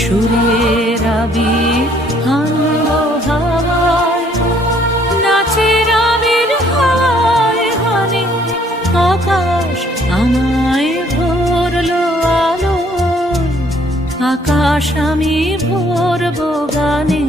সুরের আবির হানবো হাওয়ায়, নাচের আবির হাওয়ায় হানে আকাশ আমায় ভরলো আলো, আকাশ আমি ভরবো গানে।